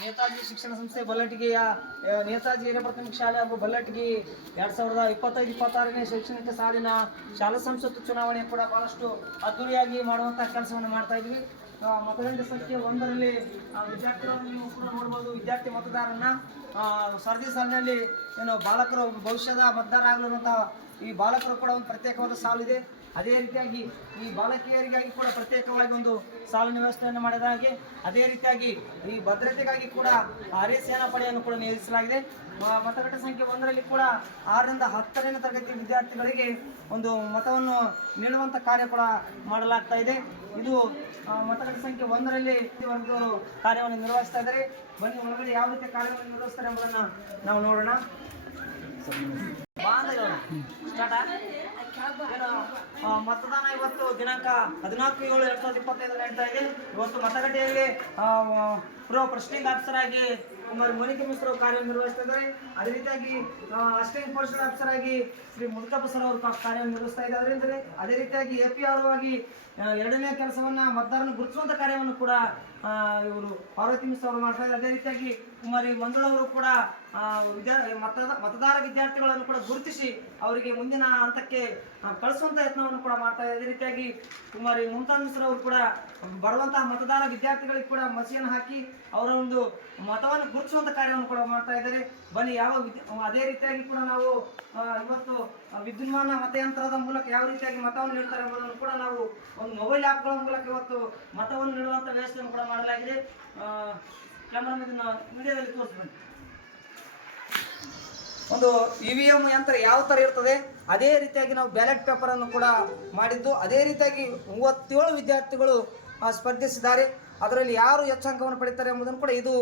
ನೇತಾಜಿ ಶಿಕ್ಷಣ ಸಂಸ್ಥೆ ಬಲ್ಲಟಗಿಯ ನೇತಾಜಿ ಹಿರಿಯ ಪ್ರಾಥಮಿಕ ಶಾಲೆ ಹಾಗೂ ಬಲ್ಲಟಗಿ ಎರಡ್ ಸಾವಿರದ ಇಪ್ಪತ್ತೈದು, ಇಪ್ಪತ್ತಾರನೇ ಶೈಕ್ಷಣಿಕ ಸಾಲಿನ ಶಾಲಾ ಸಂಸತ್ತು ಚುನಾವಣೆ ಕೂಡ ಬಹಳಷ್ಟು ಅದ್ದೂರಿಯಾಗಿ ಮಾಡುವಂತಹ ಕೆಲಸವನ್ನು ಮಾಡ್ತಾ ಇದ್ವಿ. ಸಂಖ್ಯೆ ಒಂದರಲ್ಲಿ ವಿದ್ಯಾರ್ಥಿಗಳನ್ನು ನೀವು ಕೂಡ ನೋಡ್ಬೋದು. ವಿದ್ಯಾರ್ಥಿ ಮತದಾರರನ್ನ ಸರದಿ ಸಾಲಿನಲ್ಲಿ ಏನು ಬಾಲಕರು ಭವಿಷ್ಯದ ಮತದಾರ ಆಗಲಿರುವಂತಹ ಈ ಬಾಲಕರು ಕೂಡ ಒಂದು ಪ್ರತ್ಯೇಕವಾದ ಸಾಲಿದೆ ಅದೇ ರೀತಿಯಾಗಿ ಈ ಬಾಲಕಿಯರಿಗಾಗಿ ಕೂಡ ಪ್ರತ್ಯೇಕವಾಗಿ ಒಂದು ಸಾಲಿನ ವ್ಯವಸ್ಥೆಯನ್ನು ಮಾಡಿದ ಹಾಗೆ, ಅದೇ ರೀತಿಯಾಗಿ ಈ ಭದ್ರತೆಗಾಗಿ ಕೂಡ ಅರೆ ಸೇನಾ ಪಡೆಯನ್ನು ಕೂಡ ನಿಯೋಜಿಸಲಾಗಿದೆ. ಮತಗಟ್ಟೆ ಸಂಖ್ಯೆ ಒಂದರಲ್ಲಿ ಕೂಡ ಆರರಿಂದ ಹತ್ತನೇ ತರಗತಿ ವಿದ್ಯಾರ್ಥಿಗಳಿಗೆ ಒಂದು ಮತವನ್ನು ನೀಡುವಂಥ ಕಾರ್ಯ ಕೂಡ ಮಾಡಲಾಗ್ತಾ ಇದೆ. ಇದು ಮತಗಟ್ಟೆ ಸಂಖ್ಯೆ ಒಂದರಲ್ಲಿ ವರ್ಗದವರು ಕಾರ್ಯವನ್ನು ನಿರ್ವಹಿಸ್ತಾ ಇದ್ದಾರೆ. ಬನ್ನಿ, ಒಳಗಡೆ ಯಾವ ರೀತಿ ಕಾರ್ಯವನ್ನು ನಿರ್ವಹಿಸ್ತಾರೆ ಎಂಬುದನ್ನು ನಾವು ನೋಡೋಣ. ಮತದಾನ ಇವತ್ತು ದಿನಾಂಕ ಹದಿನಾಲ್ಕು ಏಳು ಎರಡ್ ಸಾವಿರದ ಇಪ್ಪತ್ತೈದು ಇದೆ. ಇವತ್ತು ಮತಗಟ್ಟೆಯಲ್ಲಿ ಆ, ಪ್ರೋ ಪ್ರೆಸಿಡಿಂಗ್ ಆಫೀಸರ್ ಆಗಿ ಕುಮಾರ್ ಮೋನಿಕಾ ಮಿಶ್ರ ಕಾರ್ಯನಿರ್ವಹಿಸ್ತಾ ಇದ್ದಾರೆ. ಅದೇ ರೀತಿಯಾಗಿ ಅಸಿಸ್ಟೆಂಟ್ ಪೊಲೀಸ್ ಆಫೀಸರ್ ಆಗಿ ಶ್ರೀ ಮುದುಕಪ್ಪ ಸರ್ ಅವರು ಕಾರ್ಯನಿರ್ವಹಿಸ್ತಾ ಇದ್ದಾರೆ. ಅದೇ ರೀತಿಯಾಗಿ ಎ ಪಿ ಆರ್ ಆಗಿ ಎರಡನೇ ಕೆಲಸವನ್ನ ಮತದಾರನ ಗುರುತಿಸುವಂತ ಕಾರ್ಯವನ್ನು ಕೂಡ ಇವರು ಪಾರ್ವತಿ ಮಿಶ್ರ ಅವರು ಮಾಡ್ತಾ ಇದ್ದಾರೆ. ಅದೇ ರೀತಿಯಾಗಿ ಕುಮಾರಿ ಮಂಗಳವರು ಕೂಡ ವಿದ್ಯಾ, ಮತದ, ಮತದಾರ ವಿದ್ಯಾರ್ಥಿಗಳನ್ನು ಕೂಡ ಗುರುತಿಸಿ ಅವರಿಗೆ ಮುಂದಿನ ಹಂತಕ್ಕೆ ಕಳಿಸುವಂತ ಯತ್ನವನ್ನು ಕೂಡ ಮಾಡ್ತಾ ಇದ್ದಾರೆ. ಅದೇ ರೀತಿಯಾಗಿ ಕುಮಾರಿ ಮುಮ್ತಾಜ್ ಮಿಶ್ರ ಅವರು ಕೂಡ ಬರುವಂತಹ ಮತದಾರ ವಿದ್ಯಾರ್ಥಿಗಳಿಗೆ ಕೂಡ ಮಸಿಯನ್ನು ಹಾಕಿ ಅವರ ಒಂದು ಮತವನ್ನು ಗುರುತಿಸುವಂತ ಕಾರ್ಯವನ್ನು ಕೂಡ ಮಾಡ್ತಾ ಇದ್ದಾರೆ. ಬನ್ನಿ, ಯಾವ ಅದೇ ರೀತಿಯಾಗಿ ಕೂಡ ನಾವು ಇವತ್ತು ವಿದ್ಯುನ್ಮಾನ ಮತಯಂತ್ರದ ಮೂಲಕ ಯಾವ ರೀತಿಯಾಗಿ ಮತವನ್ನು ನೀಡ್ತಾರೆ ಎಂಬುದನ್ನು ಕೂಡ ನಾವು ಒಂದು ಮೊಬೈಲ್ ಆ್ಯಪ್ಗಳ ಮೂಲಕ ಇವತ್ತು ಮತವನ್ನು ನೀಡುವಂತ ವ್ಯವಸ್ಥೆಯನ್ನು ಕೂಡ ಮಾಡಲಾಗಿದೆ. ಕ್ಯಾಮರಾ ಇದನ್ನು ವಿಡಿಯೋದಲ್ಲಿ ತೋರಿಸ್ಬನ್ನಿ ಒಂದು ಇ ವಿ ಎಂ ಯಂತ್ರ ಯಾವ ಥರ ಇರ್ತದೆ, ಅದೇ ರೀತಿಯಾಗಿ ನಾವು ಬ್ಯಾಲೆಟ್ ಪೇಪರನ್ನು ಕೂಡ ಮಾಡಿದ್ದು, ಅದೇ ರೀತಿಯಾಗಿ ಮೂವತ್ತೇಳು ವಿದ್ಯಾರ್ಥಿಗಳು ಸ್ಪರ್ಧಿಸಿದ್ದಾರೆ. ಅದರಲ್ಲಿ ಯಾರು ಹೆಚ್ಚು ಅಂಕವನ್ನು ಪಡೀತಾರೆ ಎಂಬುದನ್ನು ಕೂಡ ಇದು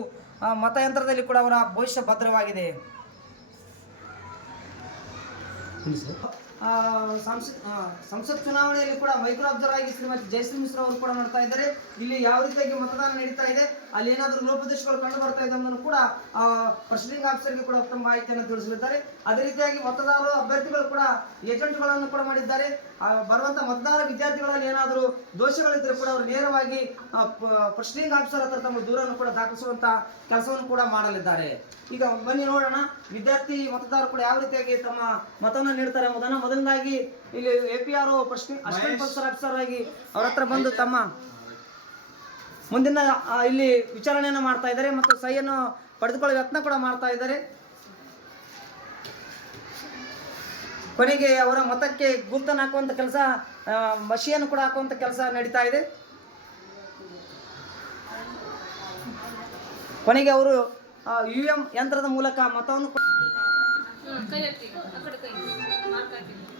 ಮತಯಂತ್ರದಲ್ಲಿ ಕೂಡ ಅವರ ಭವಿಷ್ಯ ಭದ್ರವಾಗಿದೆ. ಸಂಸತ್ ಸಂಸತ್ ಚುನಾವಣೆಯಲ್ಲಿ ಕೂಡ ಮೈಕ್ರೋ ಅಬ್ಸರ್ವರ್ ಆಗಿ ಶ್ರೀಮತಿ ಜಯಶ್ರೀ ಮಿಶ್ರಾ ಅವರು ಕೂಡ ಮಾಡ್ತಾ ಇದ್ದಾರೆ. ಇಲ್ಲಿ ಯಾವ ರೀತಿಯಾಗಿ ಮತದಾನ ನಡೀತಾ ಇದೆ, ಅಲ್ಲಿ ಏನಾದರೂ ಲೋಪದೇಶಗಳು ಕಂಡು ಬರ್ತಾ ಇದೆ ಅನ್ನೋದನ್ನು ಕೂಡ ಪ್ರೆಸಿಡಿಂಗ್ ಆಫೀಸರ್ಗೆ ಕೂಡ ಉತ್ತಮ ಮಾಹಿತಿಯನ್ನು ತಿಳಿಸಲಿದ್ದಾರೆ. ಅದೇ ರೀತಿಯಾಗಿ ಮತದಾರರು, ಅಭ್ಯರ್ಥಿಗಳು ಕೂಡ ಏಜೆಂಟ್ಗಳನ್ನು ಕೂಡ ಮಾಡಿದ್ದಾರೆ. ಬರುವಂತ ಮತದಾರ ವಿದ್ಯಾರ್ಥಿಗಳಲ್ಲಿ ಏನಾದರೂ ದೋಷಗಳಿದ್ದರೆ ಕೂಡ ಅವರು ನೇರವಾಗಿ ಪ್ರೆಸಿಡಿಂಗ್ ಆಫೀಸರ್ ಹತ್ರ ತಮ್ಮ ದೂರನ್ನು ಕೂಡ ದಾಖಲಿಸುವಂತ ಕೆಲಸವನ್ನು ಕೂಡ ಮಾಡಲಿದ್ದಾರೆ. ಈಗ ಬನ್ನಿ ನೋಡೋಣ, ವಿದ್ಯಾರ್ಥಿ ಮತದಾರರು ಕೂಡ ಯಾವ ರೀತಿಯಾಗಿ ತಮ್ಮ ಮತವನ್ನು ನೀಡ್ತಾರೆ ಎಂಬುದನ್ನು ಮೊದಲನೇದಾಗಿ ಇಲ್ಲಿ A P R assistant professor officer ಆಗಿ ಅವ್ರ ಹತ್ರ ಬಂದು ತಮ್ಮ ಮುಂದಿನ ಇಲ್ಲಿ ವಿಚಾರಣೆಯನ್ನು ಮಾಡ್ತಾ ಇದ್ದಾರೆ ಮತ್ತು ಸಹಿಯನ್ನು ಪಡೆದುಕೊಳ್ಳುವ ಯತ್ನ ಕೂಡ ಮಾಡ್ತಾ ಇದ್ದಾರೆ. ಕೊನೆಗೆ ಅವರ ಮತಕ್ಕೆ ಗುರುತನ್ನು ಹಾಕುವಂಥ ಕೆಲಸ ಮಷಿಯನ್ನು ಕೂಡ ಹಾಕುವಂಥ ಕೆಲಸ ನಡೀತಾ ಇದೆ. ಕೊನೆಗೆ ಅವರು ಯು ಎಂ ಯಂತ್ರದ ಮೂಲಕ ಮತವನ್ನು 赤いやつ、赤いやつ、赤いやつ、赤いやつ。